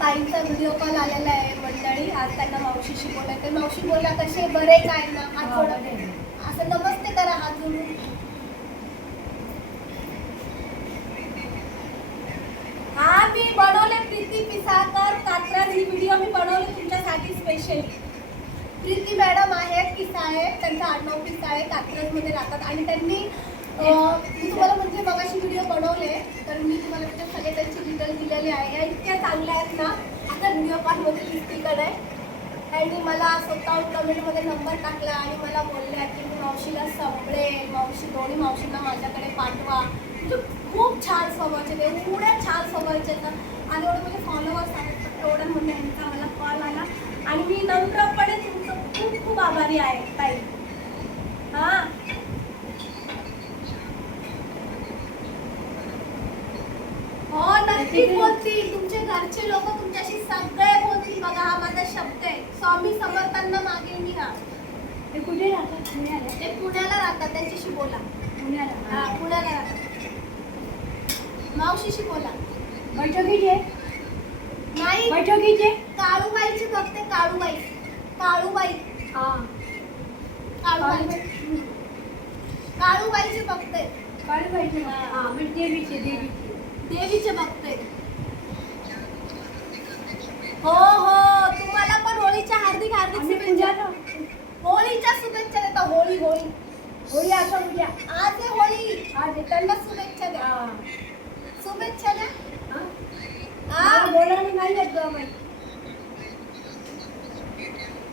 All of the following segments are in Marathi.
ताईंचा व्हिडिओ कॉल आलेला आहे मंडळी. आज त्यांना मावशीशी बोलायचं. मावशी बोला कसे बरे काय ना. असं नमस्ते करा हात जोडून. हा मी बनवले प्रीती पिसाळकर कात्रज. ही व्हिडिओ मी बनवली तुमच्यासाठी स्पेशली. प्रीती मॅडम आहेत पिसाळे, त्यांचं आडनाव पिसाळे, कात्रजमध्ये राहतात आणि त्यांनी मी तुम्हाला म्हणजे मगाशी व्हिडिओ बनवले तर मी तुम्हाला त्याच्यात सगळे त्यांची डिटेल दिलेली आहे. या इतक्या चांगल्या आहेत ना. आता व्हिडिओ कॉलमध्ये दिसतीकडे आणि मला स्वतःहून कमेंटमध्ये नंबर टाकला आणि मला बोलल्या की मी मावशीला सांभळेल, मावशी दोन्ही मावशींना माझ्याकडे पाठवा. म्हणजे खूप छान स्वभावाचे ते, एवढ्या छान स्वभावाचे ना. आणि एवढे म्हणजे फॉलोअर्स आहेत एवढ्यामध्ये यांचा मला कॉल आला आणि मी नम्रपणे तुमचं खूप खूप आभारी आहे ताई. हां हो नक्की बोलतील. तुमचे घरचे लोक तुमच्याशी सगळे बोलतील. बघा हा माझा शब्द आहे. स्वामी समर्थांना मागेल मी. हा ते कुठे राहतात? पुण्याला. ते पुण्याला राहतात. त्यांच्याशी बोला. पुण्याला. हा पुण्याला राहतात. मावशीशी बोला. बैठकीचे नाही बैठकीचे काळूबाईची बघते. काळूबाई काळूबाई हा काळूबाई काळूबाईची बघते. काळूबाईचे हा म्हणजे देवीचे देवीचे बघते. हो हो तुम्हाला पण होळीच्या हार्दिक हार्दिक शुभेच्छा. होळीच्या शुभेच्छा देता. होळी होळी होळी असं उद्या. आज आहे होळी. आज त्यांना शुभेच्छा द्या. शुभेच्छा द्या. हा बोलायला नाही येत गं बाई.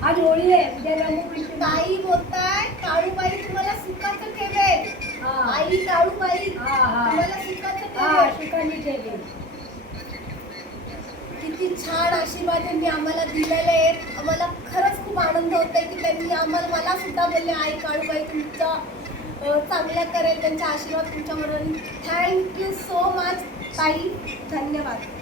आज होळी आहे उद्या रंगपंचमी. ताई बोलताय काळूबाई तुम्हाला सुखाचं ठेवेल. आई काळूबाई तुम्हाला सुखाचं ठेवेल. सुखाने ठेवेल. किती छान आशीर्वाद त्यांनी आम्हाला दिलेले आहेत. आम्हाला खरंच खूप आनंद होतोय की त्यांनी आम्हाला मला सुद्धा बोलले आई काळूबाई तुमचा चांगलं करेल. त्यांचा आशीर्वाद तुमच्याबरोबर. थँक्यू सो मच ताई. धन्यवाद.